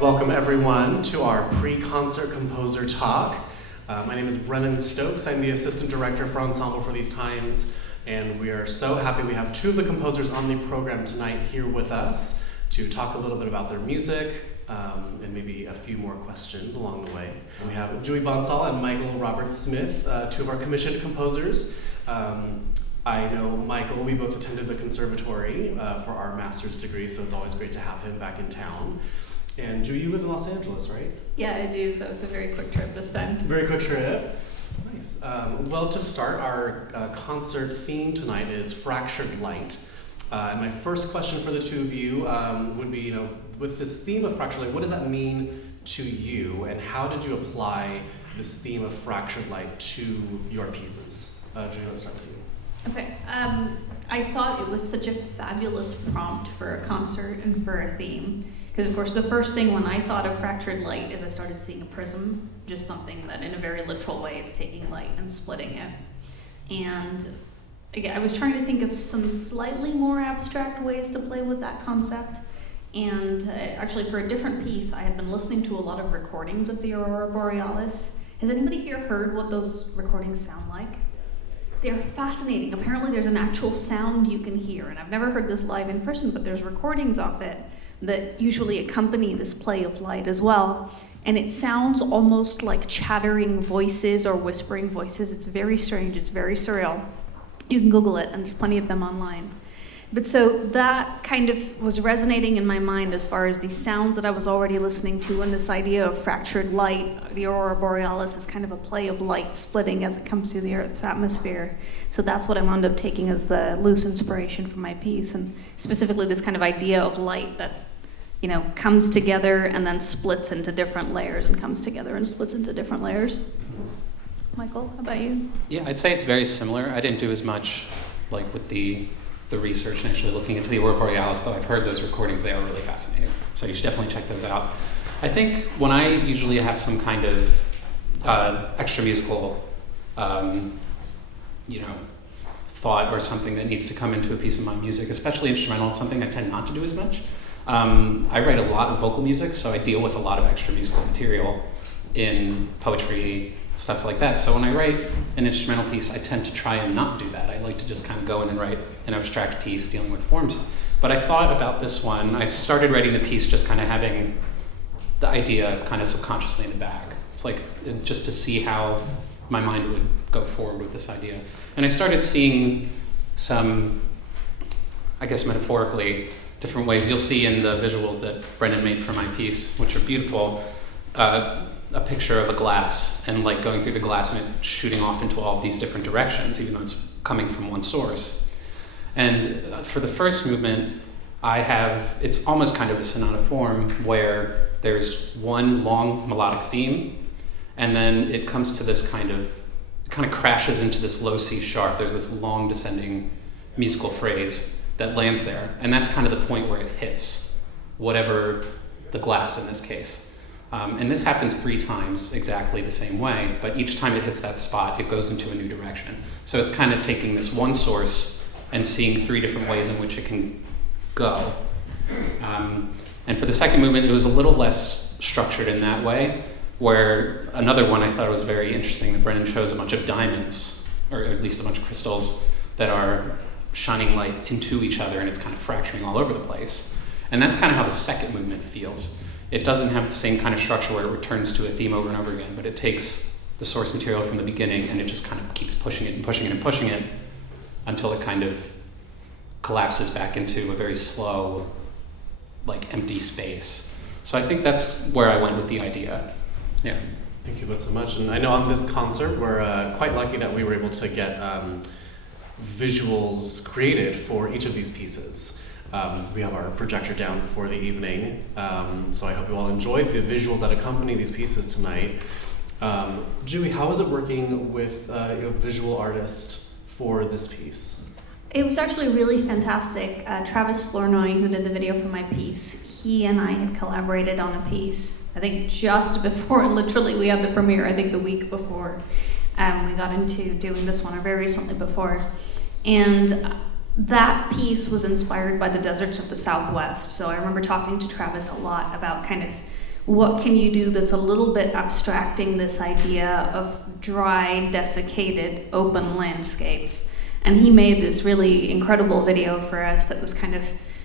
Welcome everyone to our pre-concert composer talk. My name is Brennan Stokes. I'm the assistant director for Ensemble for these times, and we are so happy we have two of the composers on the program tonight here with us to talk a little bit about their music and maybe a few more questions along the way. We have Juhi Bansal and Michael Robert Smith, two of our commissioned composers. I know Michael, we both attended the conservatory for our master's degree, so it's always great to have him back in town. And Juhi, you live in Los Angeles, right? Yeah, I do, so it's a very quick trip this time. Very quick trip. Nice. Well, to start, our concert theme tonight is Fractured Light. And my first question for the two of you would be, with this theme of fractured light, what does that mean to you, and how did you apply this theme of fractured light to your pieces? Juhi, let's start with you. Okay. I thought it was such a fabulous prompt for a concert and for a theme. Because, of course, the first thing when I thought of fractured light is I started seeing a prism, just something that in a very literal way is taking light and splitting it. And again, I was trying to think of some slightly more abstract ways to play with that concept. And actually, for a different piece, I had been listening to a lot of recordings of the Aurora Borealis. Has anybody here heard what those recordings sound like? They're fascinating. Apparently, there's an actual sound you can hear. And I've never heard this live in person, but there's recordings of it that usually accompany this play of light as well. And it sounds almost like chattering voices or whispering voices. It's very strange, it's very surreal. You can Google it, and there's plenty of them online. But so that kind of was resonating in my mind as far as these sounds that I was already listening to, and this idea of fractured light. The Aurora Borealis is kind of a play of light splitting as it comes through the Earth's atmosphere. So that's what I wound up taking as the loose inspiration for my piece, and specifically this kind of idea of light that comes together and then splits into different layers and comes together and splits into different layers. Michael, how about you? Yeah, I'd say it's very similar. I didn't do as much like with the research and actually looking into the Aurora Borealis, though I've heard those recordings. They are really fascinating. So you should definitely check those out. I think when I usually have some kind of extra musical thought or something that needs to come into a piece of my music, especially instrumental, it's something I tend not to do as much. I write a lot of vocal music, so I deal with a lot of extra musical material in poetry, stuff like that. So when I write an instrumental piece, I tend to try and not do that. I like to just kind of go in and write an abstract piece dealing with forms. But I thought about this one. I started writing the piece just kind of having the idea kind of subconsciously in the back. It's like just to see how my mind would go forward with this idea. And I started seeing some, I guess metaphorically, different ways. You'll see in the visuals that Brennan made for my piece, which are beautiful, a picture of a glass and light going through the glass and it shooting off into all of these different directions, even though it's coming from one source. And for the first movement, it's almost kind of a sonata form where there's one long melodic theme, and then it comes to this kind of crashes into this low C sharp. There's this long descending musical phrase that lands there, and that's kind of the point where it hits whatever the glass in this case. And this happens 3 times exactly the same way, but each time it hits that spot, it goes into a new direction. So it's kind of taking this one source and seeing 3 different ways in which it can go. And for the second movement, it was a little less structured in that way, where another one I thought was very interesting, that Brennan shows a bunch of diamonds, or at least a bunch of crystals that are shining light into each other, and it's kind of fracturing all over the place. And that's kind of how the second movement feels. It doesn't have the same kind of structure where it returns to a theme over and over again, but it takes the source material from the beginning and it just kind of keeps pushing it and pushing it and pushing it until it kind of collapses back into a very slow, empty space. So I think that's where I went with the idea. Yeah. Thank you both so much. And I know on this concert, we're quite lucky that we were able to get visuals created for each of these pieces. We have our projector down for the evening, so I hope you all enjoyed the visuals that accompany these pieces tonight. Juhi, how was it working with a visual artist for this piece? It was actually really fantastic. Travis Flournoy, who did the video for my piece, he and I had collaborated on a piece, I think just before, literally we had the premiere, I think the week before we got into doing this one, or very recently before. And that piece was inspired by the deserts of the Southwest. So I remember talking to Travis a lot about kind of what can you do that's a little bit abstracting this idea of dry, desiccated, open landscapes? And he made this really incredible video for us that was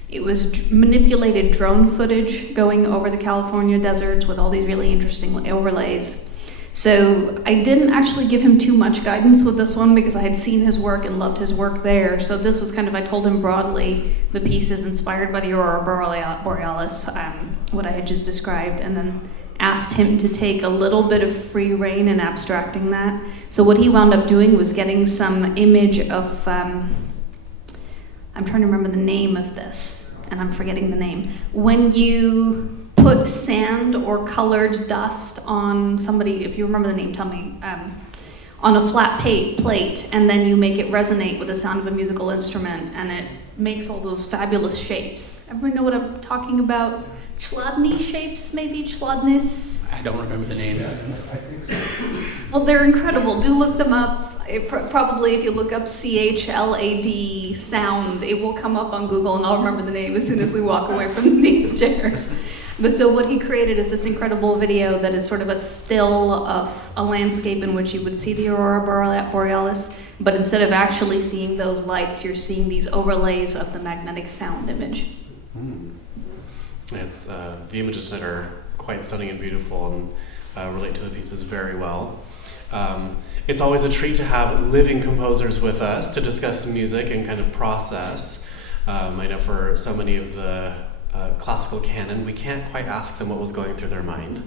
it was manipulated drone footage going over the California deserts with all these really interesting overlays. So I didn't actually give him too much guidance with this one because I had seen his work and loved his work there. So this was I told him broadly the piece is inspired by the Aurora Borealis, what I had just described, and then asked him to take a little bit of free rein in abstracting that. So what he wound up doing was getting some image of, I'm trying to remember the name of this, and I'm forgetting the name. When you put sand or colored dust on somebody, if you remember the name, tell me, on a flat plate, and then you make it resonate with the sound of a musical instrument, and it makes all those fabulous shapes. Everyone know what I'm talking about? Chladni shapes, maybe? Chladnis? I don't remember the names. I think so. Well, they're incredible. Do look them up. Probably if you look up CHLAD sound, it will come up on Google, and I'll remember the name as soon as we walk away from these chairs. But so what he created is this incredible video that is sort of a still of a landscape in which you would see the Aurora Borealis, but instead of actually seeing those lights, you're seeing these overlays of the magnetic sound image. It's the images that are quite stunning and beautiful and relate to the pieces very well. It's always a treat to have living composers with us to discuss music and kind of process. I know for so many of the classical canon, we can't quite ask them what was going through their mind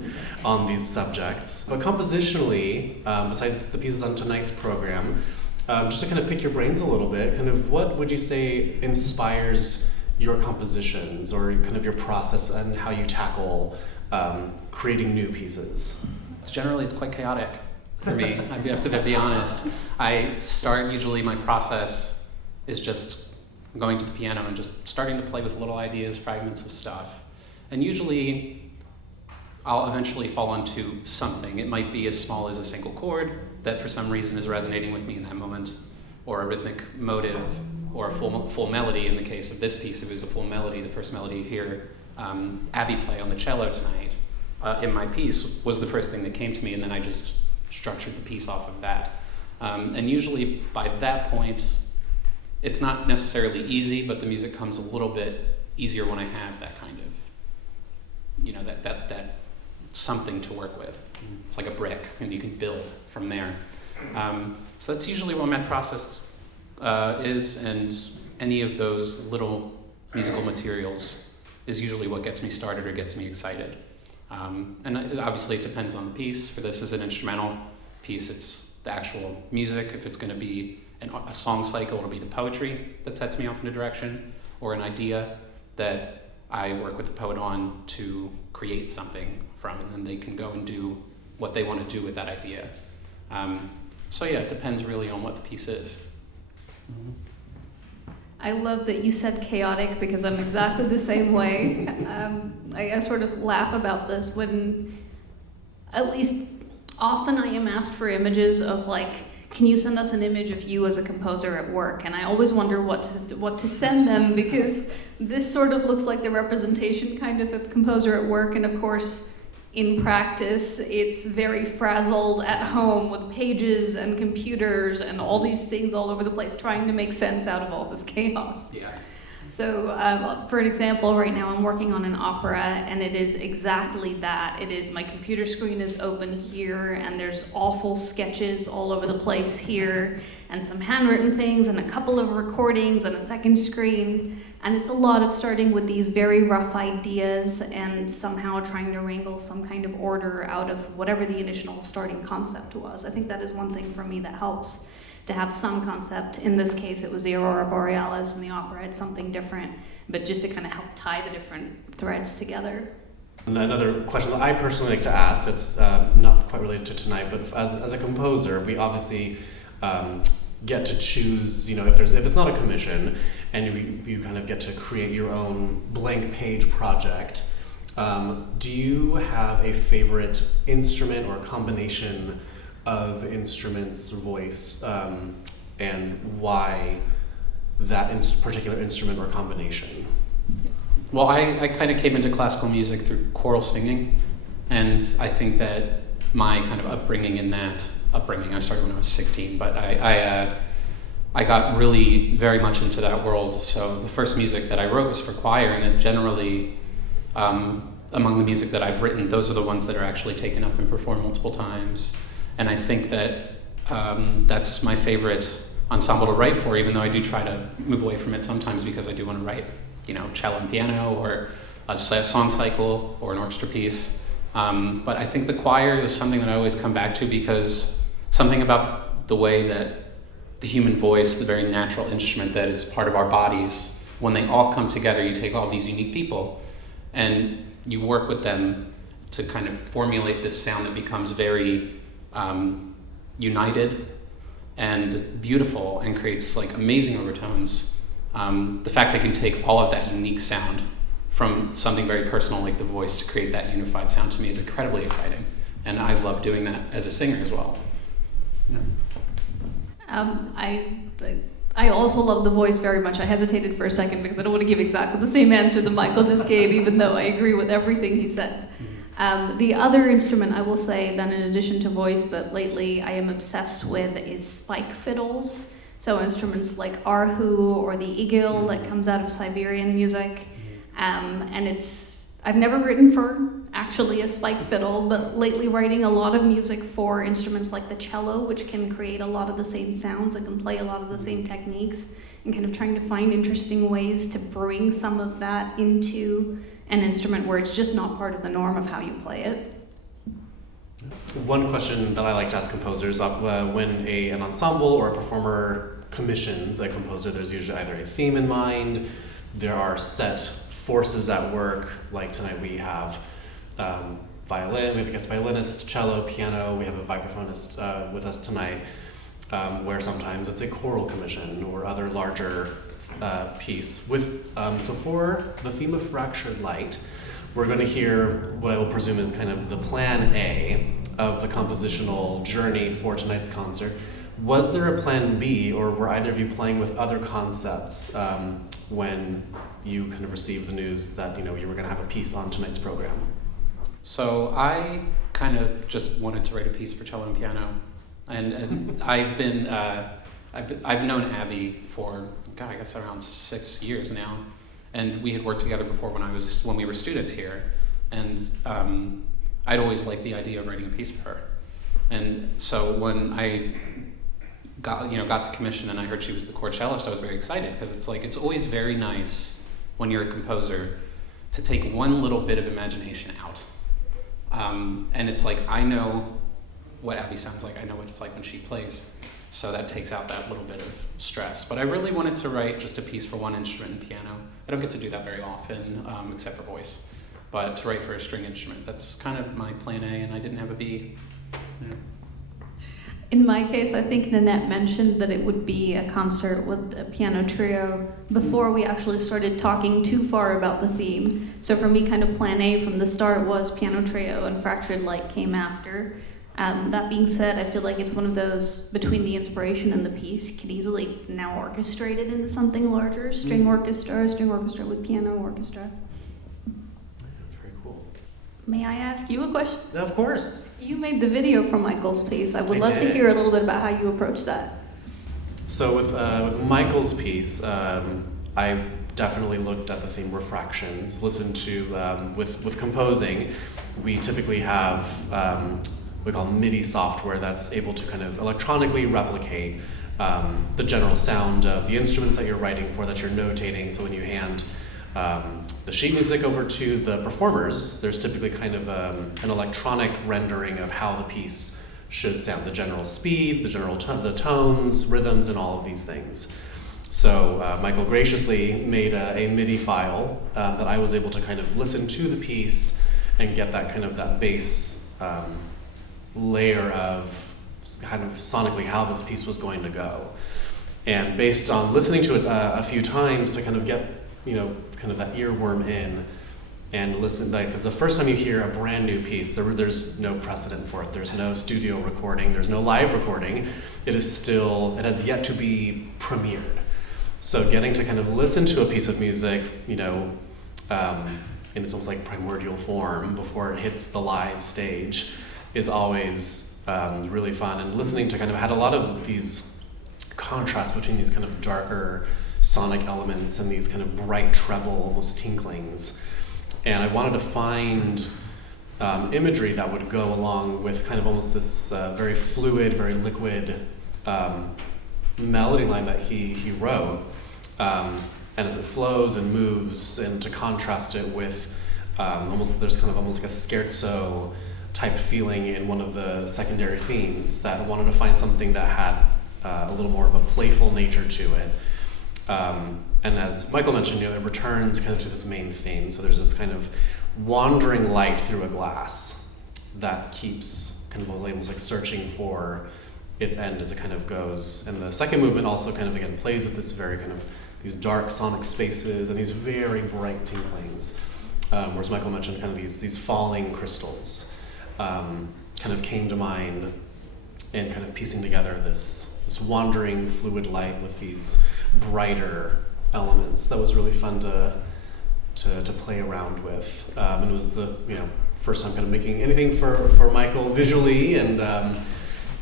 on these subjects. But compositionally, besides the pieces on tonight's program, just to kind of pick your brains a little bit, kind of what would you say inspires your compositions or kind of your process and how you tackle creating new pieces? Generally, it's quite chaotic for me. I have to be honest. Usually my process is just going to the piano and just starting to play with little ideas, fragments of stuff. And usually I'll eventually fall onto something. It might be as small as a single chord that for some reason is resonating with me in that moment, or a rhythmic motive, or a full melody. In the case of this piece, it was a full melody. The first melody you hear Abby play on the cello tonight in my piece was the first thing that came to me, and then I just structured the piece off of that. And usually by that point, it's not necessarily easy, but the music comes a little bit easier when I have that kind of, that something to work with. It's like a brick, and you can build from there. So that's usually what my process is, and any of those little musical materials is usually what gets me started or gets me excited. And obviously it depends on the piece. For this as an instrumental piece, it's the actual music. If it's going to be a song cycle, it'll be the poetry that sets me off in a direction, or an idea that I work with the poet on to create something from, and then they can go and do what they want to do with that idea. So yeah, it depends really on what the piece is. Mm-hmm. I love that you said chaotic because I'm exactly the same way. I sort of laugh about this when, at least often I am asked for images of can you send us an image of you as a composer at work? And I always wonder what to send them, because this sort of looks like the representation kind of a composer at work, and of course in practice it's very frazzled at home with pages and computers and all these things all over the place trying to make sense out of all this chaos. Yeah. So for an example, right now I'm working on an opera, and it is exactly that. It is, my computer screen is open here, and there's awful sketches all over the place here, and some handwritten things, and a couple of recordings, and a second screen. And it's a lot of starting with these very rough ideas and somehow trying to wrangle some kind of order out of whatever the initial starting concept was. I think that is one thing for me that helps, to have some concept. In this case, it was the Aurora Borealis, and the opera had something different, but just to kind of help tie the different threads together. Another question that I personally like to ask that's not quite related to tonight, but as a composer, we obviously get to choose, if it's not a commission, and you kind of get to create your own blank page project. Do you have a favorite instrument or combination of instruments, voice, and why that particular instrument or combination? Well, I kind of came into classical music through choral singing. And I think that my kind of upbringing, I started when I was 16, but I got really very much into that world. So the first music that I wrote was for choir, and it generally, among the music that I've written, those are the ones that are actually taken up and performed multiple times. And I think that that's my favorite ensemble to write for, even though I do try to move away from it sometimes because I do want to write, cello and piano, or a song cycle, or an orchestra piece. But I think the choir is something that I always come back to, because something about the way that the human voice, the very natural instrument that is part of our bodies, when they all come together, you take all these unique people and you work with them to kind of formulate this sound that becomes very united and beautiful and creates like amazing overtones. The fact that you can take all of that unique sound from something very personal like the voice to create that unified sound, to me, is incredibly exciting. And I love doing that as a singer as well. Yeah. I also love the voice very much. I hesitated for a second because I don't want to give exactly the same answer that Michael just gave, even though I agree with everything he said. The other instrument I will say, then, in addition to voice, that lately I am obsessed with is spike fiddles. So instruments like arhu or the igil that comes out of Siberian music. And I've never written for actually a spike fiddle, but lately writing a lot of music for instruments like the cello, which can create a lot of the same sounds and can play a lot of the same techniques, and kind of trying to find interesting ways to bring some of that into an instrument where it's just not part of the norm of how you play it. One question that I like to ask composers, when an ensemble or a performer commissions a composer, there's usually either a theme in mind, there are set forces at work. Like tonight we have violin, we have a guest violinist, cello, piano, we have a vibraphonist with us tonight, where sometimes it's a choral commission or other larger piece. So for the theme of Fractured Light, we're going to hear what I will presume is kind of the plan A of the compositional journey for tonight's concert. Was there a plan B, or were either of you playing with other concepts when you kind of received the news that you were going to have a piece on tonight's program? So I kind of just wanted to write a piece for cello and piano, and I've known Abby for I guess around 6 years now, and we had worked together before when we were students here, and I'd always liked the idea of writing a piece for her, and so when I got the commission and I heard she was the court cellist, I was very excited, because it's always very nice when you're a composer to take one little bit of imagination out. And it's like, I know what Abby sounds like, I know what it's like when she plays, so that takes out that little bit of stress. But I really wanted to write just a piece for one instrument and piano. I don't get to do that very often, except for voice. But to write for a string instrument, that's kind of my plan A, and I didn't have a B. In my case, I think Nanette mentioned that it would be a concert with a piano trio before we actually started talking too far about the theme. So for me, kind of plan A from the start was piano trio, and Fractured Light came after. That being said, I feel like it's one of those, between the inspiration and the piece, can easily now orchestrate it into something larger. String orchestra with piano orchestra. Very cool. May I ask you a question? Of course. You made the video for Michael's piece. I would love to hear a little bit about how you approached that. So with Michael's piece, I definitely looked at the theme Refractions, listened to, with composing, we typically have we call MIDI software that's able to kind of electronically replicate the general sound of the instruments that you're writing for, that you're notating. So when you hand the sheet music over to the performers, there's typically kind of an electronic rendering of how the piece should sound, the general speed, the tones, rhythms, and all of these things. So Michael graciously made a MIDI file that I was able to kind of listen to the piece and get that kind of that bass layer of kind of sonically how this piece was going to go. And based on listening to it a few times to kind of get, kind of that earworm in and listen, because the first time you hear a brand new piece, there's no precedent for it. There's no studio recording, there's no live recording. It has yet to be premiered. So getting to kind of listen to a piece of music, in its almost like primordial form before it hits the live stage is always really fun. And listening to kind of had a lot of these contrasts between these kind of darker sonic elements and these kind of bright treble, almost tinklings. And I wanted to find imagery that would go along with kind of almost this very fluid, very liquid melody line that he wrote. And as it flows and moves, and to contrast it with there's kind of almost like a scherzo type feeling in one of the secondary themes, that I wanted to find something that had a little more of a playful nature to it. And as Michael mentioned, it returns kind of to this main theme. So there's this kind of wandering light through a glass that keeps kind of almost like searching for its end as it kind of goes. And the second movement also kind of again plays with this very kind of these dark sonic spaces and these very bright tinklings. Whereas Michael mentioned kind of these falling crystals kind of came to mind in kind of piecing together this wandering fluid light with these brighter elements. That was really fun to play around with. And it was the first time kind of making anything for Michael visually, and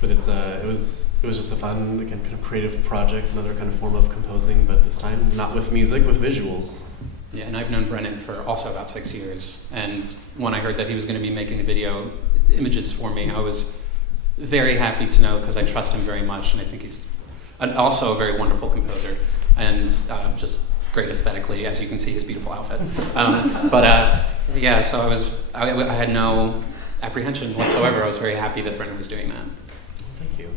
but it was just a fun, again, kind of creative project, another kind of form of composing, but this time not with music, with visuals. Yeah, and I've known Brennan for also about 6 years, and when I heard that he was going to be making the video images for me, I was very happy to know, because I trust him very much, and I think he's also a very wonderful composer, and just great aesthetically, as you can see his beautiful outfit. Yeah, so I had no apprehension whatsoever. I was very happy that Brennan was doing that. Thank you.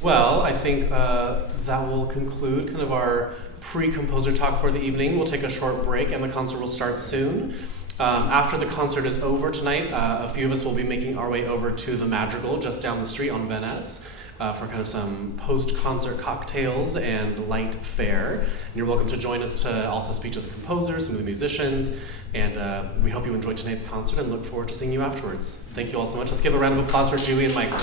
Well, I think that will conclude kind of our pre-composer talk for the evening. We'll take a short break and the concert will start soon. After the concert is over tonight, a few of us will be making our way over to the Madrigal just down the street on Van Ness for kind of some post-concert cocktails and light fare. And you're welcome to join us to also speak to the composers, some of the musicians, and we hope you enjoyed tonight's concert and look forward to seeing you afterwards. Thank you all so much. Let's give a round of applause for Juhi and Michael.